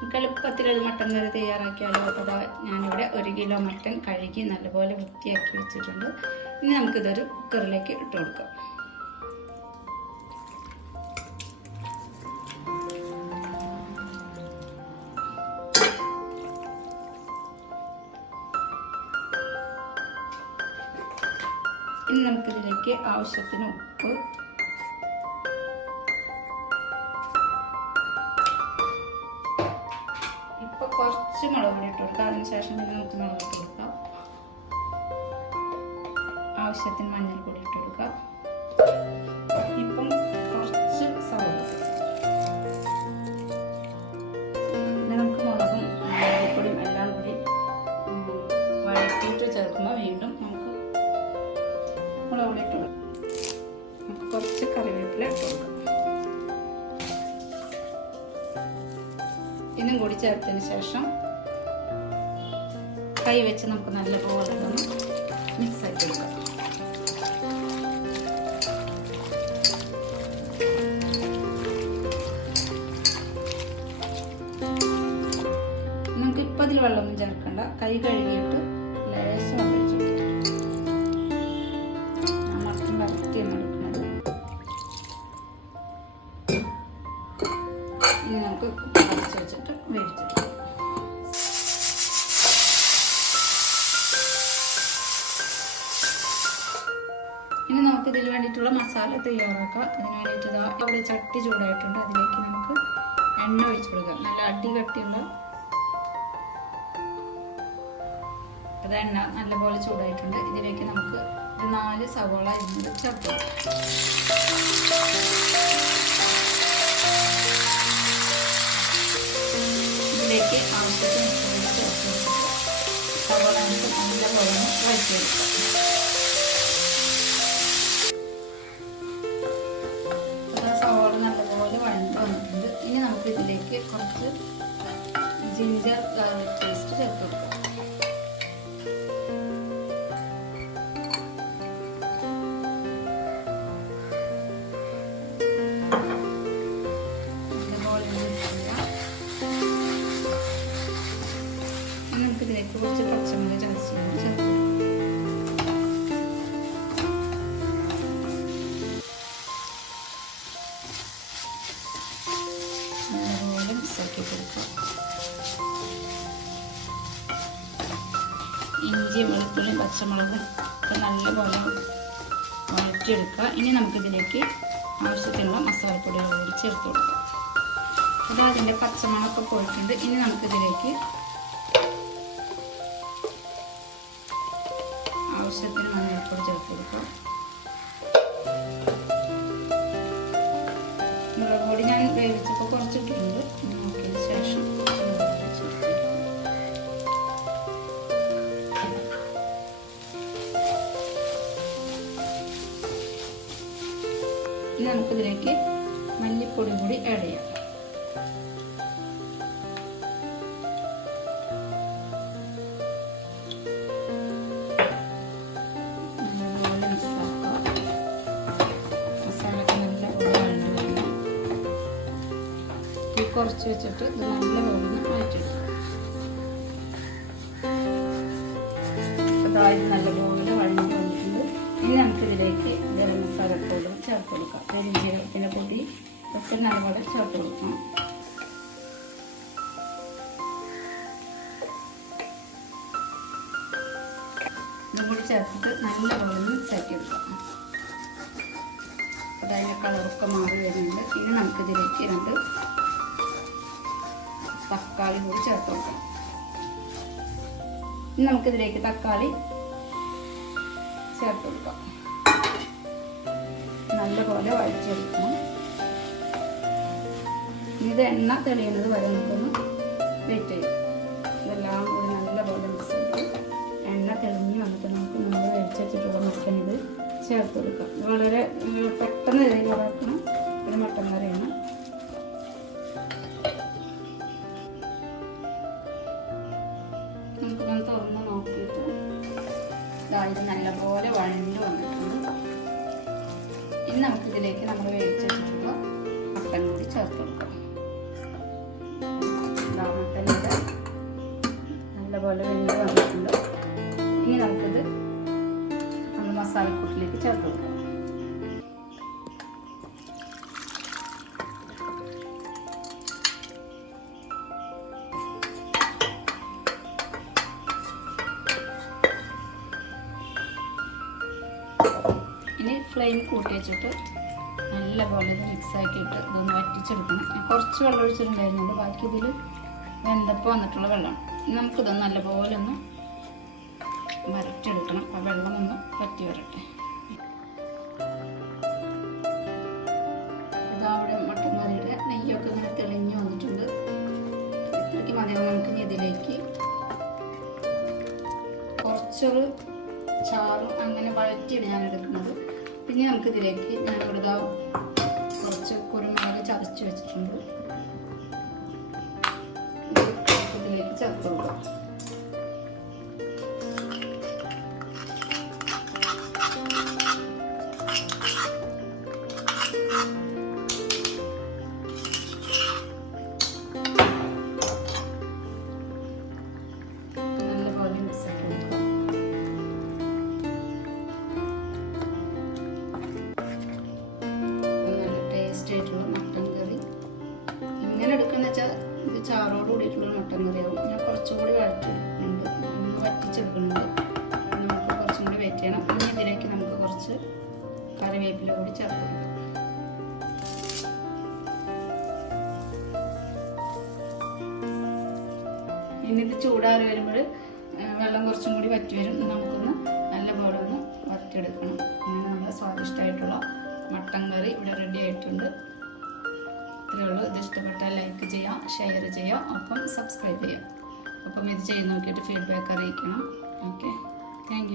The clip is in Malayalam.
നമുക്ക് എളുപ്പത്തിലൊരു മട്ടൻ കറി തയ്യാറാക്കിയാലോ? അപ്പോൾ ഞാനിവിടെ ഒരു കിലോ മട്ടൻ കഴുകി നല്ലപോലെ വൃത്തിയാക്കി വെച്ചിട്ടുണ്ട്. ഇനി നമുക്കിതൊരു കുക്കറിലേക്ക് ഇട്ട് കൊടുക്കാം. ഇനി നമുക്കിതിലേക്ക് ആവശ്യത്തിന് ഉപ്പ് കുറച്ച് മുളക് പൊടി ഇട്ട് കൊടുക്കുക അതിനുശേഷം പിന്നെ നമുക്ക് മുളക് ഇട്ട് കൊടുക്കാം. ആവശ്യത്തിന് മഞ്ഞൾപ്പൊടി ഇട്ട് കൊടുക്കാം. ഇപ്പം കുറച്ച് സവോള. പിന്നെ നമുക്ക് മുളകും മഞ്ഞൾപ്പൊടിയും എല്ലാം കൂടി വഴറ്റിയിട്ട് ചേർക്കുമ്പോൾ വീണ്ടും നമുക്ക് മുളക് പൊടി ഇട്ട് കൊടുക്കാം. കുറച്ച് കറിവേപ്പില ഇട്ട് കൊടുക്കാം. ഇതും കൂടി ചേർത്തതിന് ശേഷം കൈ വെച്ച് നമുക്ക് നല്ലപോലെ മിക്സ് ആക്കി എടുക്കാം. നമുക്ക് ഇപ്പം അതിൽ വെള്ളമൊന്നും ചേർക്കണ്ട. കൈ കഴുകിയിട്ട് വേണ്ടിയിട്ടുള്ള മസാല തയ്യാറാക്കുക അതിന് വേണ്ടിയിട്ട് ഇതാ അവിടെ ചട്ടി ചൂടായിട്ടുണ്ട്. അതിലേക്ക് നമുക്ക് എണ്ണ ഒഴിച്ചു കൊടുക്കാം. നല്ല അടി കട്ടിയുള്ള അത് എണ്ണ നല്ലപോലെ ചൂടായിട്ടുണ്ട്. ഇതിലേക്ക് നമുക്ക് ഒരു നാല് സവോള ഇരുന്നത് ചേർത്ത് കൊടുക്കാം ഇതിലേക്ക് ആവശ്യത്തിന് സവോള നല്ലപോലെ ഇതിലേക്ക് കുറച്ച് ജിഞ്ചർ ഗാർലിക് പേസ്റ്റ് ചേർത്ത് കൊടുക്കാം നമുക്ക് ഇതിലേക്ക് കുറച്ച് ഇഞ്ചി വെളുത്തുള്ളി പച്ചമുളക് ഒക്കെ നല്ലപോലെ വഴറ്റിയെടുക്കുക. ഇനി നമുക്കിതിലേക്ക് ആവശ്യത്തിനുള്ള മസാലപ്പൊടികൾ കൂടി ചേർത്ത് കൊടുക്കാം. ഇത് അതിന്റെ പച്ചമുളകൊക്കെ പോയിട്ടുണ്ട്. ഇനി നമുക്കിതിലേക്ക് ആവശ്യത്തിന് മഞ്ഞൾപ്പൊടി ചേർത്ത് കൊടുക്കാം. മുളക് പൊടി ഞാൻ വേവിച്ചപ്പോൾ കുറച്ച് നമുക്കിതിലേക്ക് മല്ലിപ്പൊടി കൂടി ആഡ് ചെയ്യാം. കുറച്ച് വെച്ചിട്ട് ഇത് നല്ലപോലെ ഒന്ന് വഴറ്റിയെടുക്കുക അതായത് നല്ലപോലെ ഒക്കെ നല്ലപോലെ ചേർത്ത് കൊടുക്കണം. ഇതും കൂടി ചേർത്തിട്ട് നല്ലപോലെ ഒന്ന് സെറ്റ് എടുക്കാം അതിന്റെ കളറൊക്കെ മാറി വരുന്നുണ്ട്. ഇനി നമുക്കിതിലേക്ക് രണ്ട് തക്കാളി കൂടി ചേർത്ത് കൊടുക്കാം. ഇനി നമുക്കിതിലേക്ക് തക്കാളി ചേർത്ത് കൊടുക്കാം. നല്ലപോലെ വഴച്ചെടുക്കണം ഇത് എണ്ണ തെളിയുന്നത് വരെ നമുക്കൊന്ന് വെയിറ്റ് ചെയ്യും. ഇതെല്ലാം കൂടി നല്ലപോലെ മിക്സ് ചെയ്ത് എണ്ണ തെളിഞ്ഞ് വന്നിട്ട് നമുക്ക് നമ്മൾ വേവിച്ച് വെച്ചിട്ടുള്ള മട്ടൻ ഇത് ചേർത്ത് കൊടുക്കാം. വളരെ പെട്ടെന്ന് പെട്ടെന്ന് തയ്യാറാക്കണം ഒരു മട്ടൻ കറിയാണ്. ഇത് നല്ലപോലെ വഴിഞ്ഞു വന്നിട്ടുണ്ട്. ഇനി നമുക്കിതിലേക്ക് നമ്മൾ വേവിച്ച് വെച്ചിട്ടുള്ള മട്ടൻ കൂടി ചേർത്ത് കൊടുക്കാം. നല്ലപോലെ വെന്ത് വന്നിട്ടുണ്ട്. ഇനി നമുക്കിത് നമ്മൾ മസാലക്കൂട്ടിലേക്ക് ചേർത്ത് കൊടുക്കാം. ഇനി ഫ്ലെയിം കൂട്ടി വെച്ചിട്ട് നല്ല പോലെ ഇത് മിക്സ് ആക്കിയിട്ട് ഇതൊന്ന് വറ്റിച്ചെടുക്കണം. കുറച്ച് വെള്ളം ഒഴിച്ചിട്ടുണ്ടായിരുന്നുള്ളൂ. ബാക്കി ഇതിൽ വെന്തപ്പോൾ വന്നിട്ടുള്ള വെള്ളമാണ്. നമുക്കിത് നല്ലപോലെ ഒന്ന് വരട്ടെടുക്കണം ആ വെള്ളം ഒന്ന് വറ്റി വരട്ടെ. ഇതവിടെ കറിയുടെ നെയ്യൊക്കെ ഇങ്ങനെ തെളിഞ്ഞു വന്നിട്ടുണ്ട്. ഇത്രയ്ക്ക് മതിയാവും നമുക്ക് ഇതിലേക്ക് കുറച്ചൊരു ചാറും അങ്ങനെ വഴറ്റിയാണ് ഞാൻ എടുക്കുന്നത് പിന്നെ നമുക്കിതിലേക്ക് ഞാൻ ഇവിടെ കുറച്ച് കുരുമുളക് ചതച്ച് വെച്ചിട്ടുണ്ട്. ഇത് ഇതിലേക്ക് ചേർത്ത് ആയിട്ടുള്ള മട്ടൻ കറി. ഇങ്ങനെ എടുക്കുന്ന വെച്ചാൽ ഇത് ചാറോട് കൂടിയിട്ടുള്ള മട്ടൻ കറിയാവും. ഞാൻ കുറച്ചും കൂടി വഴറ്റിട്ടുണ്ട് ഒന്ന് വറ്റിച്ചെടുക്കുന്നുണ്ട്. നമുക്ക് കുറച്ചും കൂടി വെയിറ്റ് ചെയ്യണം. ഇനി ഇതിലേക്ക് നമുക്ക് കുറച്ച് കറിവേപ്പില കൂടി ചേർത്ത് കൊടുക്കാം ഇനി ഇത് ചൂടാറി വരുമ്പോൾ വെള്ളം കുറച്ചും കൂടി വറ്റി വരും. നമുക്കൊന്ന് നല്ല പോലെ ഒന്ന് വറ്റിയെടുക്കണം. അങ്ങനെ നല്ല സ്വാദിഷ്ടമായിട്ടുള്ള മട്ടൻ കറി ഇവിടെ റെഡി ആയിട്ടുണ്ട്. ഇത്രയേ ഉള്ളൂ. ഇത് ഇഷ്ടപ്പെട്ടാൽ ലൈക്ക് ചെയ്യാം ഷെയർ ചെയ്യാം ഒപ്പം സബ്സ്ക്രൈബ് ചെയ്യാം. അപ്പം ഇത് ചെയ്ത് നോക്കിയിട്ട് ഫീഡ്ബാക്ക് അറിയിക്കണം. Okay thank